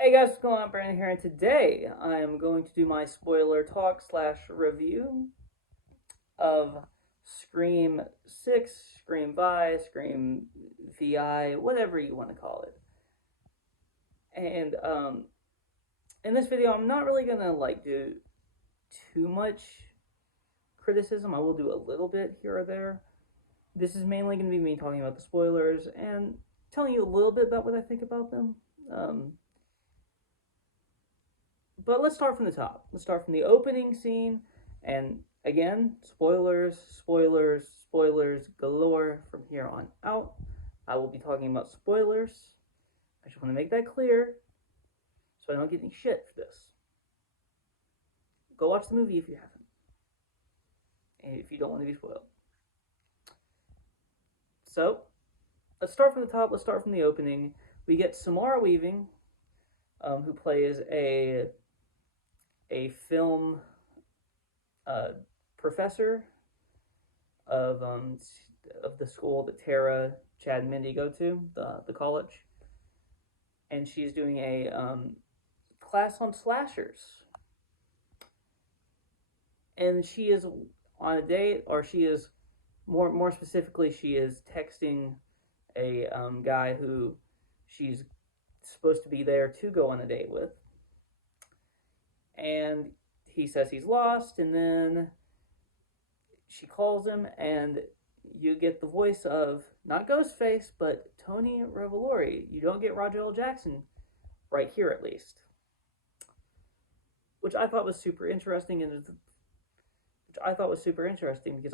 Hey guys, what's going on? Brandon here, and today I am going to do my spoiler talk slash review of Scream 6, Scream Vi, Scream VI, whatever you want to call it. And in this video, I'm not really gonna do too much criticism. I will do a little bit here or there. This is mainly going to be me talking about the spoilers and telling you a little bit about what I think about them. Um, But let's start from the top. Let's start from the opening scene. And again, spoilers, spoilers, spoilers galore from here on out. I will be talking about spoilers. I just want to make that clear so I don't get any shit for this. Go watch the movie if you haven't, and if you don't want to be spoiled. So, let's start from the top. Let's start from the opening. We get Samara Weaving, who plays a film professor of the school that Tara, Chad, and Mindy go to, the college, and she's doing a class on slashers, and she is on a date, or she is more specifically, she is texting a guy who she's supposed to be there to go on a date with, and he says he's lost, and then she calls him, and you get the voice of not Ghostface, but Tony Revolori. You don't get Roger L. Jackson right here, at least, which I thought was super interesting, because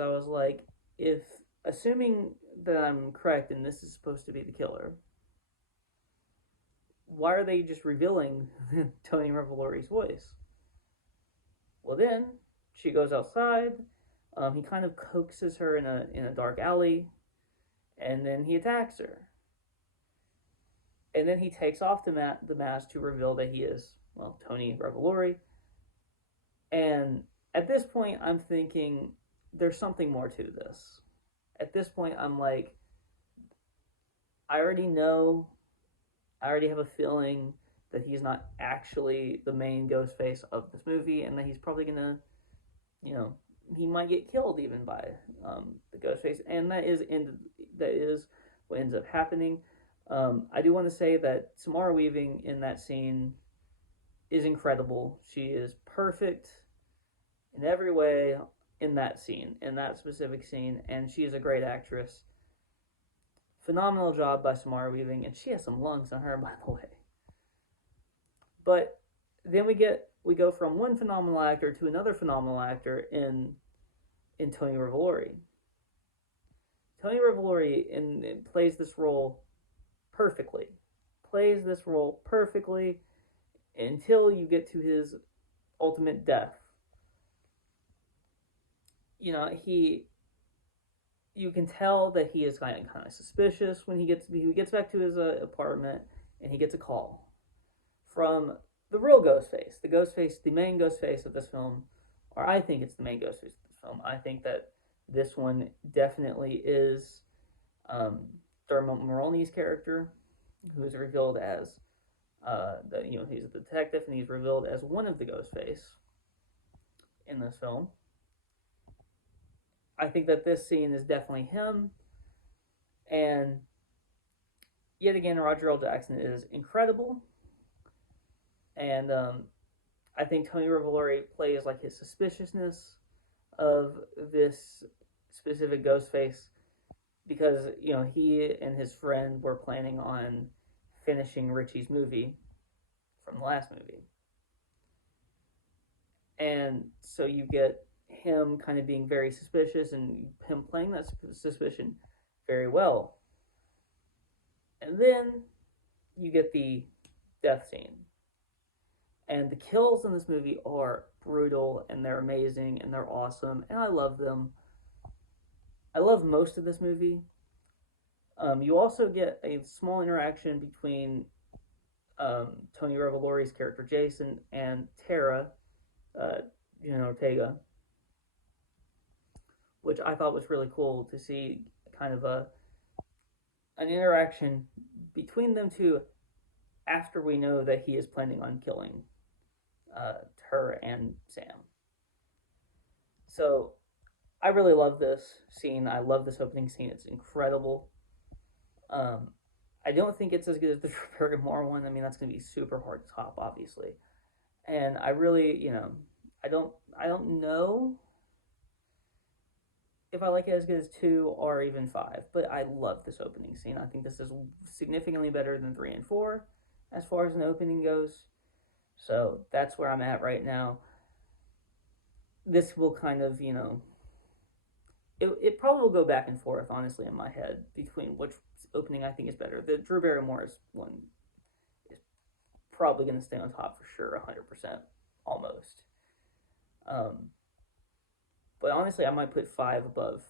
I was like, if assuming that I'm correct and this is supposed to be the killer, why are they just revealing Tony Revolori's voice? Well, then she goes outside. He kind of coaxes her in a dark alley, and then he attacks her. And then he takes off the mask to reveal that he is, well, Tony Revolori. And at this point, I'm thinking there's something more to this. At this point, I'm like, I already know, I already have a feeling that he's not actually the main Ghostface of this movie, and that he's probably gonna, he might get killed even by the Ghostface, and that is what ends up happening. I do want to say that Samara Weaving in that scene is incredible. She is perfect in every way in that scene, in that specific scene, and she is a great actress. Phenomenal job by Samara Weaving, and she has some lungs on her, by the way. But then we go from one phenomenal actor to another phenomenal actor in Tony Revolori. Tony Revolori plays this role perfectly. Plays this role perfectly until you get to his ultimate death. You can tell that he is kind of suspicious when he gets back to his apartment, and he gets a call from the real Ghostface, the main Ghostface of this film, or I think it's the main Ghostface of this film. I think that this one definitely is Dermot Mulroney's character, who is revealed as he's a detective, and he's revealed as one of the Ghostface in this film. I think that this scene is definitely him, and yet again, Roger L. Jackson is incredible, and I think Tony Revolori plays like his suspiciousness of this specific Ghostface, because he and his friend were planning on finishing Richie's movie from the last movie, and so you get him kind of being very suspicious and him playing that suspicion very well. And then you get the death scene. And the kills in this movie are brutal, and they're amazing, and they're awesome, and I love them. I love most of this movie. You also get a small interaction between Tony Revolori's character Jason and Tara, Jenna Ortega, which I thought was really cool to see, kind of an interaction between them two after we know that he is planning on killing uh, her and Sam. So I really love this scene. I love this opening scene. It's incredible. Um, I don't think it's as good as the Drew Barrymore one. I mean, that's going to be super hard to top, obviously. And I really, I don't know if I like it as good as 2 or even 5, but I love this opening scene. I think this is significantly better than 3 and 4 as far as an opening goes. So that's where I'm at right now. This will kind of, it probably will go back and forth, honestly, in my head between which opening I think is better. The Drew Barrymore's one is probably going to stay on top for sure, 100%, almost. But honestly, I might put 5 above.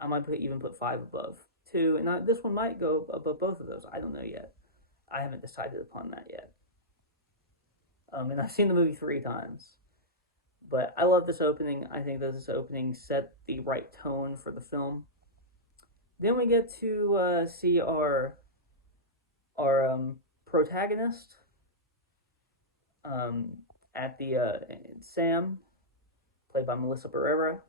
I might even put 5 above 2, and this one might go above both of those. I don't know yet. I haven't decided upon that yet. And I've seen the movie 3 times. But I love this opening. I think that this opening set the right tone for the film. Then we get to see our protagonist at the Sam, played by Melissa Barrera,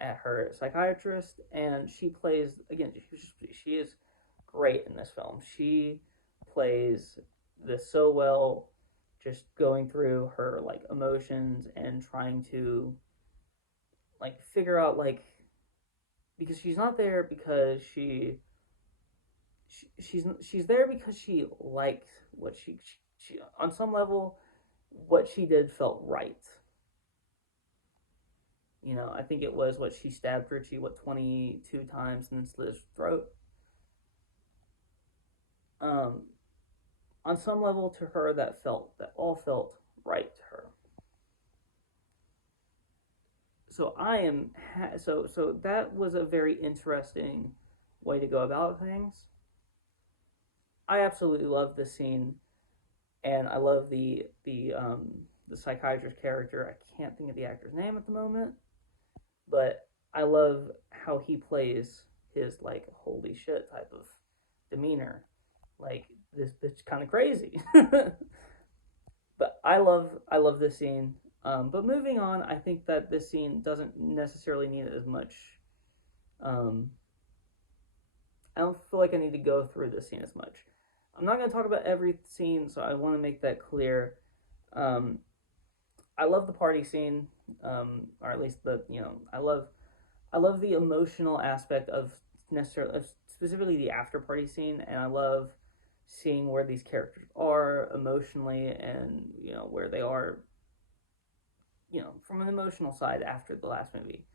at her psychiatrist, and she plays again. She is great in this film. She plays this so well, just going through her like emotions and trying to like figure out like, because she's not there because she's there because she liked what she on some level what she did felt right. I think it was what she stabbed Richie 22 times and then slit his throat. On some level, to her, that all felt right to her. So so that was a very interesting way to go about things. I absolutely love this scene, and I love the psychiatrist character. I can't think of the actor's name at the moment, but I love how he plays his like holy shit type of demeanor. Like, this bitch kind of crazy. But I love this scene. But moving on, I think that this scene doesn't necessarily need as much. I don't feel like I need to go through this scene as much. I'm not going to talk about every scene, so I want to make that clear. I love the party scene, or at least I love the emotional aspect of specifically the after party scene, and I love seeing where these characters are emotionally and where they are from an emotional side after the last movie.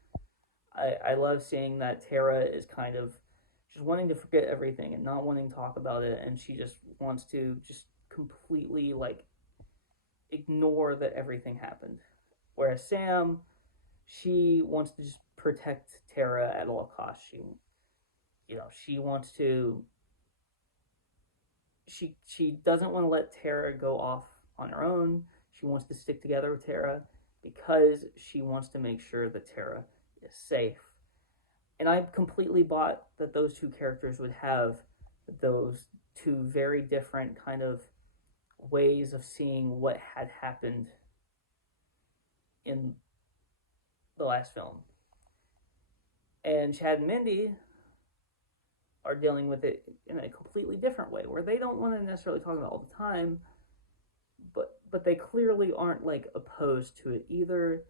I love seeing that Tara is kind of just wanting to forget everything and not wanting to talk about it, and she just wants to just completely like ignore that everything happened. Whereas Sam, she wants to just protect Tara at all costs. She wants to. She doesn't want to let Tara go off on her own. She wants to stick together with Tara because she wants to make sure that Tara is safe. And I completely bought that those two characters would have those two very different kind of ways of seeing what had happened in the last film. And Chad and Mindy are dealing with it in a completely different way, where they don't want to necessarily talk about it all the time, but they clearly aren't like opposed to it either.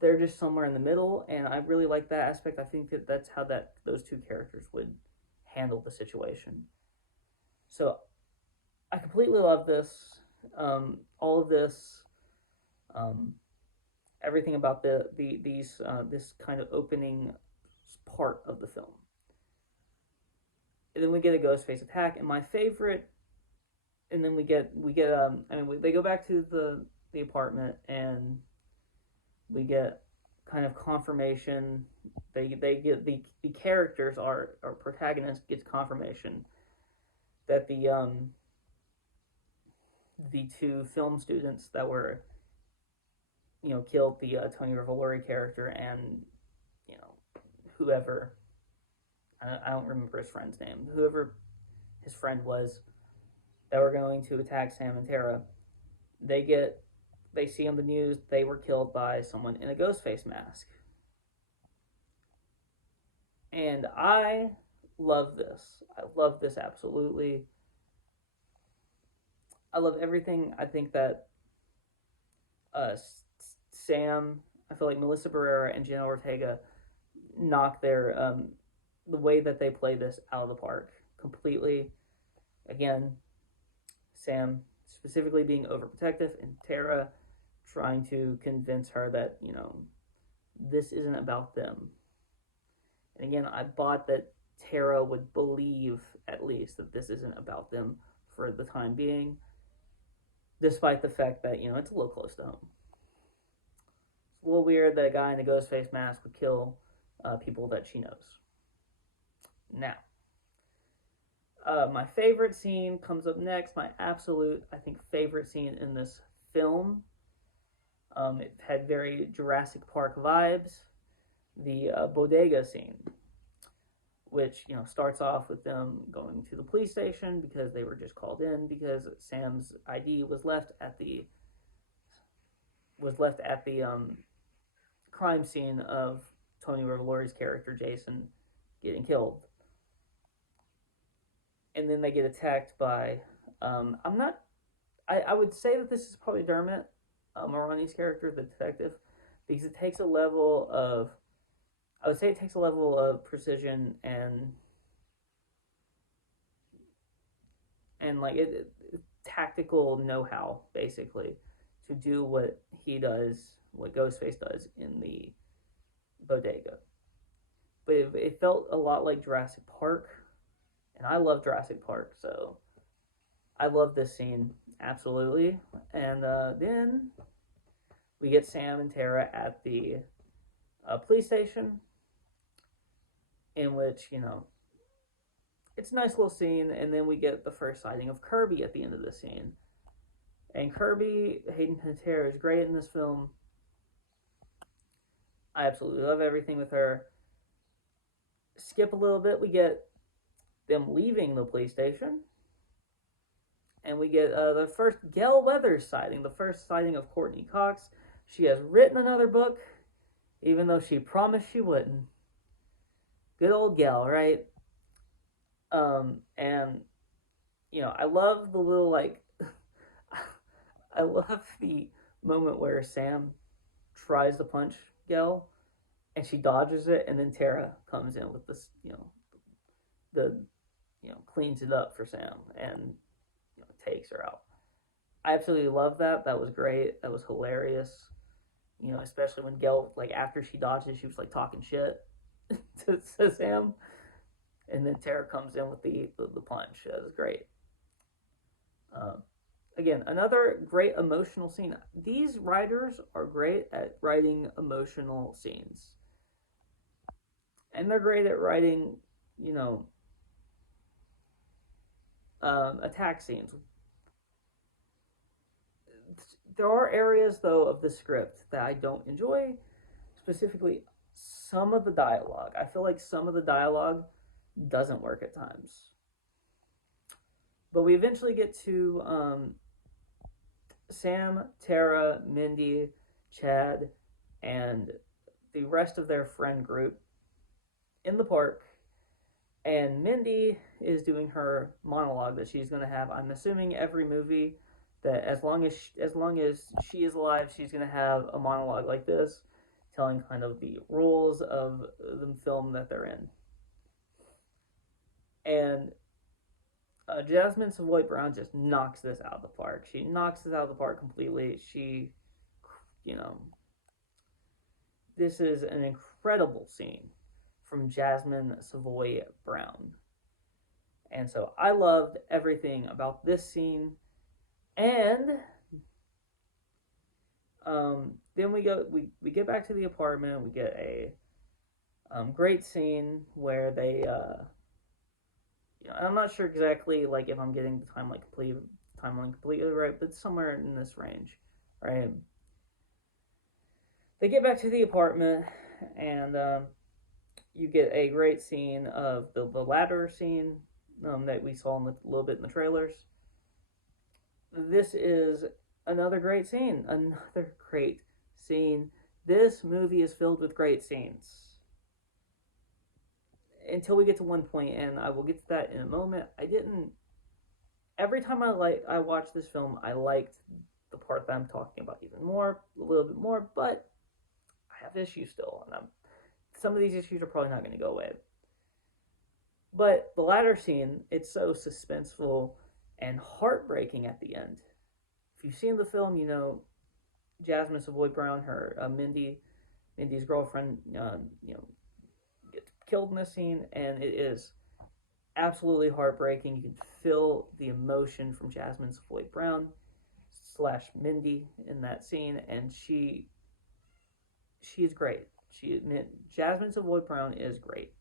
They're just somewhere in the middle, and I really like that aspect. I think that's how those two characters would handle the situation. So I completely love this. All of this, everything about this kind of opening part of the film. And then we get a Ghostface attack, and my favorite. And then we get they go back to the apartment, and we get kind of confirmation. They get the characters, our protagonist gets confirmation that the two film students that were killed, the Tony Revolori character and whoever, I don't remember his friend's name, whoever his friend was, that were going to attack Sam and Tara. They see on the news they were killed by someone in a ghost face mask. And I love this. I love this absolutely. I love everything. I think that Sam, I feel like Melissa Barrera and Jenna Ortega knock the way that they play this out of the park completely. Again, Sam specifically being overprotective, and Tara trying to convince her that, this isn't about them. And again, I bought that Tara would believe, at least, that this isn't about them for the time being, despite the fact that, it's a little close to home. It's a little weird that a guy in a ghost face mask would kill people that she knows. Now, my favorite scene comes up next. My absolute, I think, favorite scene in this film. It had very Jurassic Park vibes. The bodega scene, which, starts off with them going to the police station because they were just called in because Sam's ID was left at the crime scene of Tony Revolori's character Jason getting killed. And then they get attacked by I would say that this is probably Dermot Mulroney's character, the detective, because it takes a level of precision and like tactical know-how, basically, to do what he does, what Ghostface does in the bodega. But it felt a lot like Jurassic Park, and I love Jurassic Park, so I love this scene, absolutely. And then we get Sam and Tara at the police station, in which, it's a nice little scene, and then we get the first sighting of Kirby at the end of the scene. And Kirby, Hayden Panettiere, is great in this film. I absolutely love everything with her. Skip a little bit, we get them leaving the police station, and we get the first Gail Weathers sighting, the first sighting of Courtney Cox. She has written another book, even though she promised she wouldn't. Good old Gail, right? And, I love the little, I love the moment where Sam tries to punch Gail, and she dodges it, and then Tara comes in with this, cleans it up for Sam, and, takes her out. I absolutely love that. That was great. That was hilarious. Especially when Gail, after she dodged it, she was, talking shit to Sam. And then Tara comes in with the punch. That was great. Again, another great emotional scene. These writers are great at writing emotional scenes. And they're great at writing, attack scenes. There are areas, though, of the script that I don't enjoy, specifically some of the dialogue. I feel like some of the dialogue doesn't work at times. But we eventually get to Sam, Tara, Mindy, Chad, and the rest of their friend group in the park. And Mindy is doing her monologue that she's going to have, I'm assuming, every movie, that as long as she is alive, she's going to have a monologue like this, telling kind of the rules of the film that they're in. And Jasmin Savoy Brown just knocks this out of the park. She knocks this out of the park completely. She, this is an incredible scene from Jasmin Savoy Brown. And so I loved everything about this scene. And then we get back to the apartment. We get a great scene where they I'm not sure exactly if I'm getting the timeline completely right, but somewhere in this range, right? They get back to the apartment, and you get a great scene of the ladder scene that we saw a little bit in the trailers. this is another great scene. Another great scene. This movie is filled with great scenes. Until we get to one point, and I will get to that in a moment. I didn't. Every time I watched this film, I liked the part that I'm talking about even more, a little bit more, but I have issues still, and some of these issues are probably not going to go away. But the latter scene, it's so suspenseful and heartbreaking at the end. If you've seen the film, you know Jasmin Savoy Brown, her Mindy's girlfriend, gets killed in this scene, and it is absolutely heartbreaking. You can feel the emotion from Jasmin Savoy Brown / Mindy in that scene, and she is great. Jasmin Savoy Brown is great.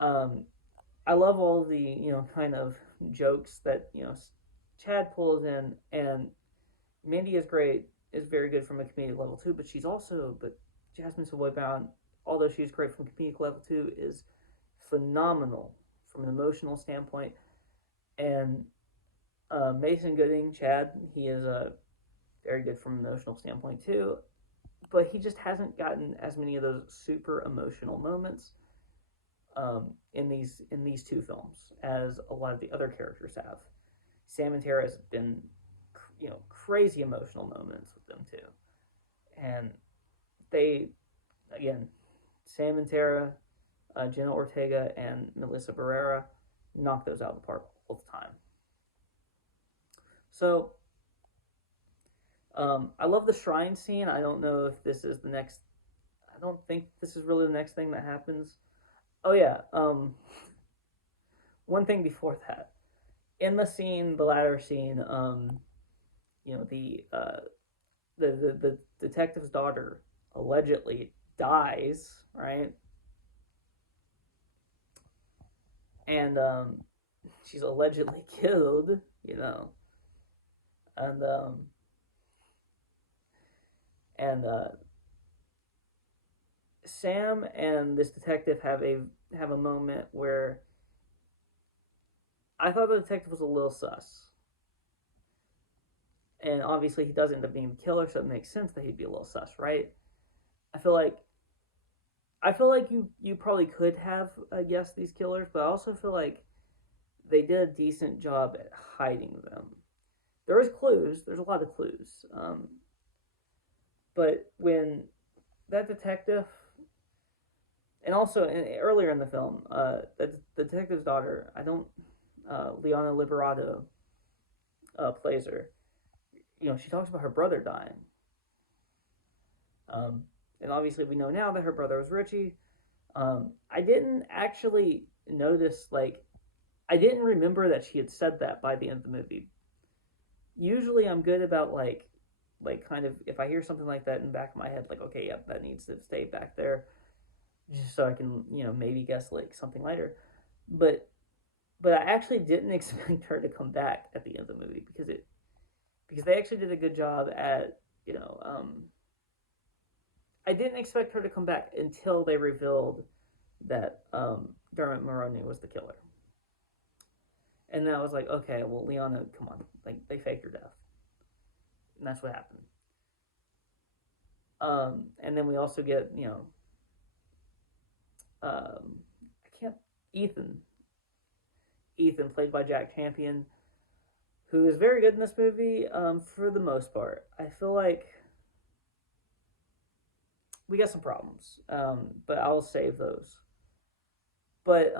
I love all the kind of jokes that Chad pulls in, and Mindy is great, is very good from a comedic level too. But Jasmin Savoy Brown, although she's great from a comedic level too, is phenomenal from an emotional standpoint. And Mason Gooding, Chad, he is very good from an emotional standpoint too. But he just hasn't gotten as many of those super emotional moments in these two films as a lot of the other characters have. Sam and Tara has been, crazy emotional moments with them too, and Sam and Tara, Jenna Ortega and Melissa Barrera knock those out of the park all the time. So, I love the shrine scene. I don't know if this is the next. I don't think this is really the next thing that happens. Oh yeah. One thing before that, in the scene, the latter scene, the detective's daughter allegedly dies, right? And she's allegedly killed, and Sam and this detective have a moment where I thought the detective was a little sus. And obviously he does end up being the killer, so it makes sense that he'd be a little sus, right? I feel like you probably could have guessed these killers, but I also feel like they did a decent job at hiding them. There is clues. There's a lot of clues. But when that detective, and also earlier in the film, the detective's daughter, Liana Liberato plays her. She talks about her brother dying. And obviously we know now that her brother was Richie. I didn't actually notice, I didn't remember that she had said that by the end of the movie. Usually I'm good about, kind of, if I hear something like that in the back of my head, okay, yep, that needs to stay back there, just so I can, maybe guess, something later. But I actually didn't expect her to come back at the end of the movie, because they actually did a good job at, I didn't expect her to come back until they revealed that Dermot Mulroney was the killer. And then I was like, okay, well, Liana, come on. They faked her death. And that's what happened. And then we also get, Ethan, played by Jack Champion, who is very good in this movie for the most part. I feel like we got some problems, but I'll save those. But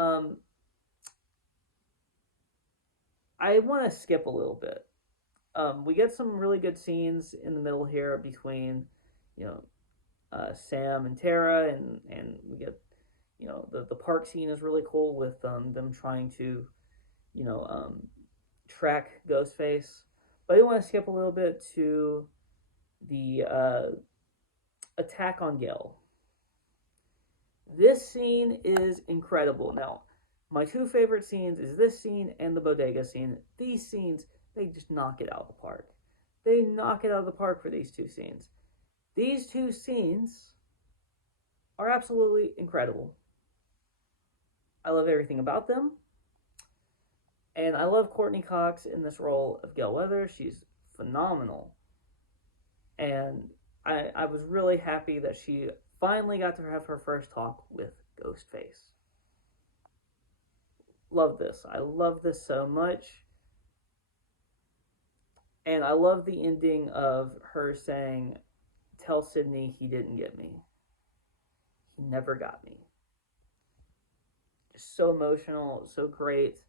I want to skip a little bit. We get some really good scenes in the middle here between, Sam and Tara, and we get, the park scene is really cool with them trying to, track Ghostface. But I want to skip a little bit to the attack on Gail. This scene is incredible. Now, my two favorite scenes is this scene and the bodega scene. These scenes, they just knock it out of the park. They knock it out of the park for these two scenes. These two scenes are absolutely incredible. I love everything about them. And I love Courtney Cox in this role of Gail Weathers. She's phenomenal. And I was really happy that she finally got to have her first talk with Ghostface. Love this. I love this so much. And I love the ending of her saying, "Tell Sydney he didn't get me. He never got me." Just so emotional, so great.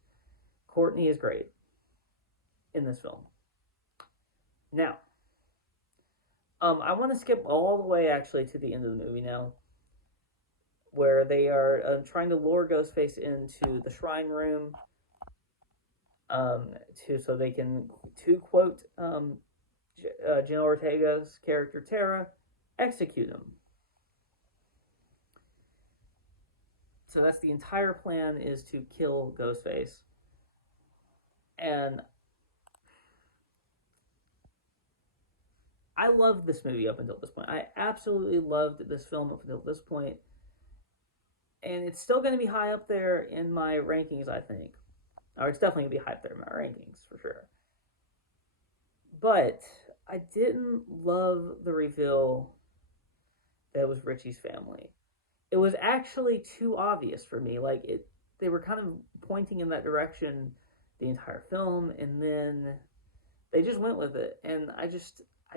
Courtney is great in this film. Now, I want to skip all the way actually to the end of the movie now, where they are trying to lure Ghostface into the shrine room, so they can, to quote Jenna Ortega's character Tara, execute him. So that's the entire plan, is to kill Ghostface. And I loved this movie up until this point. I absolutely loved this film up until this point. And it's still going to be high up there in my rankings, I think. Or it's definitely going to be high up there in my rankings, for sure. But I didn't love the reveal that it was Richie's family. It was actually too obvious for me. Like, they were kind of pointing in that direction the entire film, and then they just went with it. And I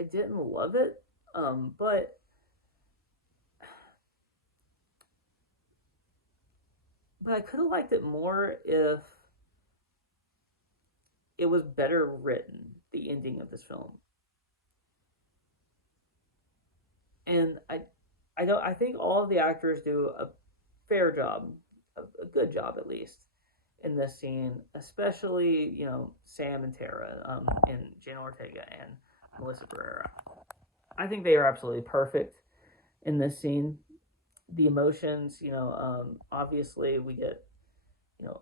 didn't love it. But I could have liked it more if it was better written, the ending of this film. And I think all of the actors do a fair job, a good job at least, in this scene, especially, you know, Sam and Tara, and Jenna Ortega and Melissa Barrera. I think they are absolutely perfect in this scene. The emotions, you know, obviously we get, you know,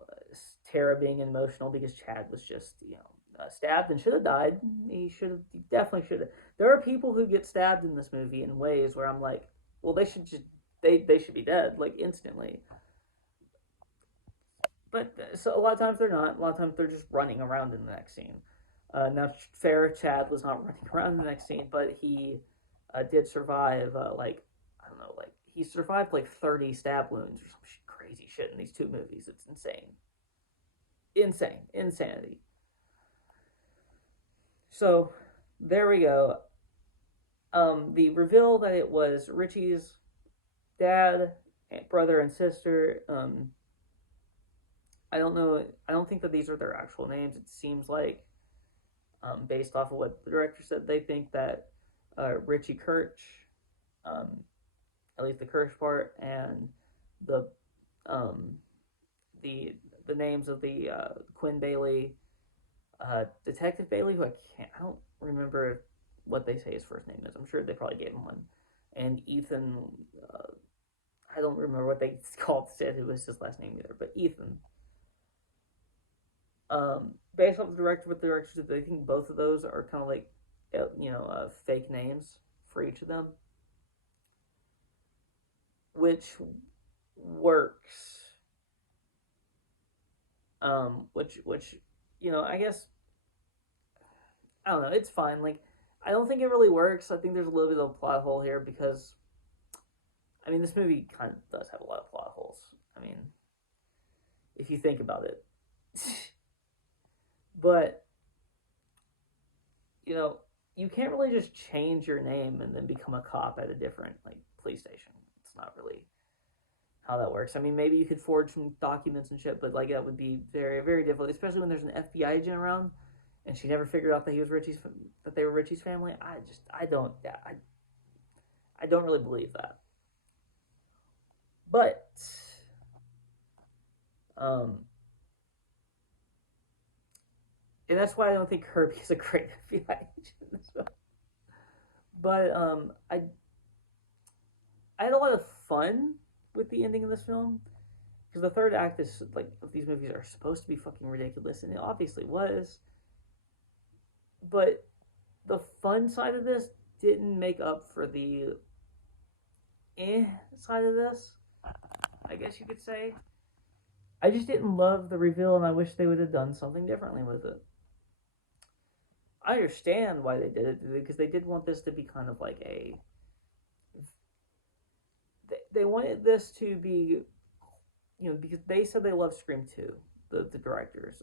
Tara being emotional because Chad was just, you know, stabbed and should have died. He definitely should have. There are people who get stabbed in this movie in ways where I'm like, well, they should be dead, like, instantly. But so a lot of times they're not. A lot of times they're just running around in the next scene. Now, fair, Chad was not running around in the next scene, but he did survive, like, I don't know, like, he survived like 30 stab wounds or some crazy shit in these two movies. It's insane. Insanity. So, there we go. The reveal that it was Richie's dad, brother, and sister. I don't know. I don't think that these are their actual names. It seems like, based off of what the director said, they think that Richie Kirch, at least the Kirch part, and the the names of the Quinn Bailey, Detective Bailey, who I don't remember what they say his first name is. I'm sure they probably gave him one. And Ethan, I don't remember what they said it was his last name either, but Ethan. Based off what the director said, they think both of those are kind of like, you know, fake names for each of them, which works. Which, you know, I guess, I don't know, it's fine. Like, I don't think it really works. I think there's a little bit of a plot hole here because, I mean, this movie kind of does have a lot of plot holes. I mean, if you think about it. But, you know, you can't really just change your name and then become a cop at a different, like, police station. It's not really how that works. I mean, maybe you could forge some documents and shit, but, like, that would be very, very difficult, especially when there's an FBI agent around and she never figured out that that they were Richie's family. I don't really believe that. But, and that's why I don't think Kirby is a great FBI agent in this film. But, I had a lot of fun with the ending of this film, because the third act is, like, these movies are supposed to be fucking ridiculous, and it obviously was. But the fun side of this didn't make up for the side of this, I guess you could say. I just didn't love the reveal, and I wish they would have done something differently with it. I understand why they did it, because they did want this to be kind of like a... They wanted this to be, because they said they love Scream 2, the directors,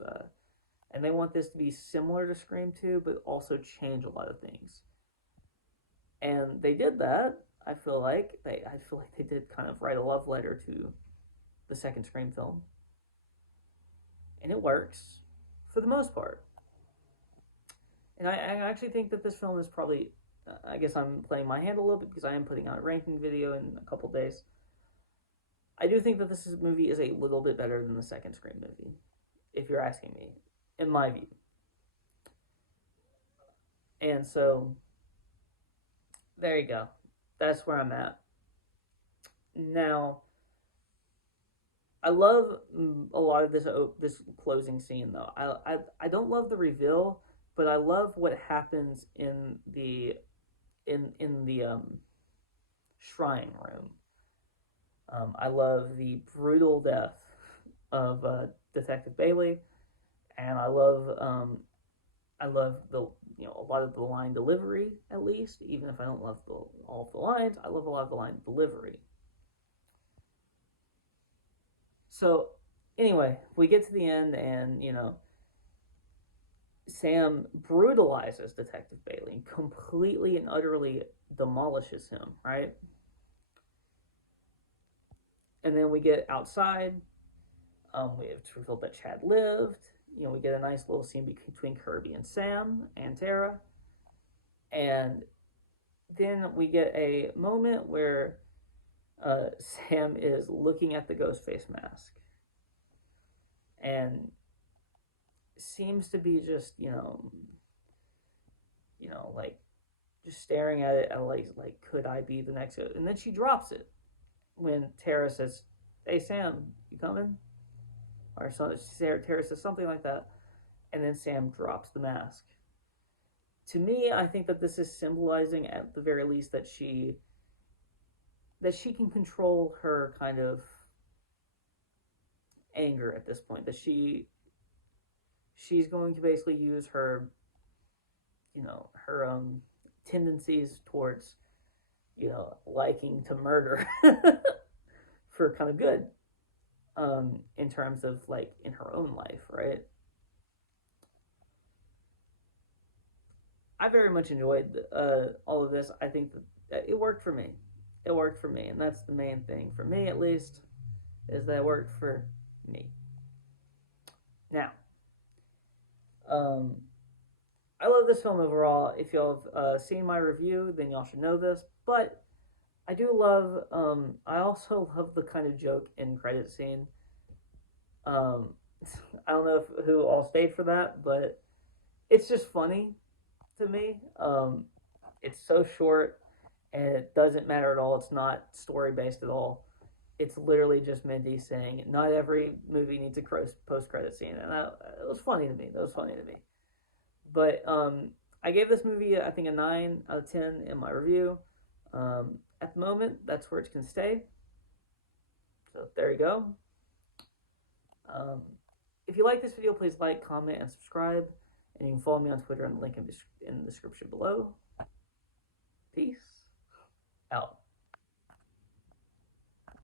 and they want this to be similar to Scream 2, but also change a lot of things. And they did that. I feel like they did kind of write a love letter to the second Scream film, and it works for the most part. And I actually think that this film is probably, I guess I'm playing my hand a little bit because I am putting out a ranking video in a couple days. I do think that this movie is a little bit better than the second Scream movie, if you're asking me, in my view. And so, there you go. That's where I'm at. Now, I love a lot of this closing scene, though. I don't love the reveal, but I love what happens in the shrine room. I love the brutal death of Detective Bailey, and I love the a lot of the line delivery, at least, even if I don't love all of the lines. I love a lot of the line delivery. So anyway, we get to the end, and Sam brutalizes Detective Bailey and completely and utterly demolishes him, right? And then we get outside. We have to reveal that Chad lived. We get a nice little scene between Kirby and Sam and Tara. And then we get a moment where Sam is looking at the ghost face mask. And seems to be just, like just staring at it, like could I be the next ghost? And then she drops it when Tara says, "Hey Sam, you coming?" Or so Tara says something like that, and then Sam drops the mask. To me, I think that this is symbolizing, at the very least, that she can control her kind of anger at this point. That she's going to basically use her, her tendencies towards, liking to murder for kind of good, in terms of, like, in her own life, right? I very much enjoyed all of this. I think that it worked for me. It worked for me, and that's the main thing, for me at least, is that it worked for me. Now, I love this film overall. If y'all have seen my review, then y'all should know this. But I do love, I also love the kind of joke in credit scene. I don't know who all stayed for that, but it's just funny to me. It's so short, and it doesn't matter at all. It's not story-based at all. It's literally just Mindy saying, not every movie needs a post-credit scene. And it was funny to me. That was funny to me. But I gave this movie, I think, a 9 out of 10 in my review. At the moment, that's where it can stay. So there you go. If you like this video, please like, comment, and subscribe. And you can follow me on Twitter, and the link in the description below. Peace out.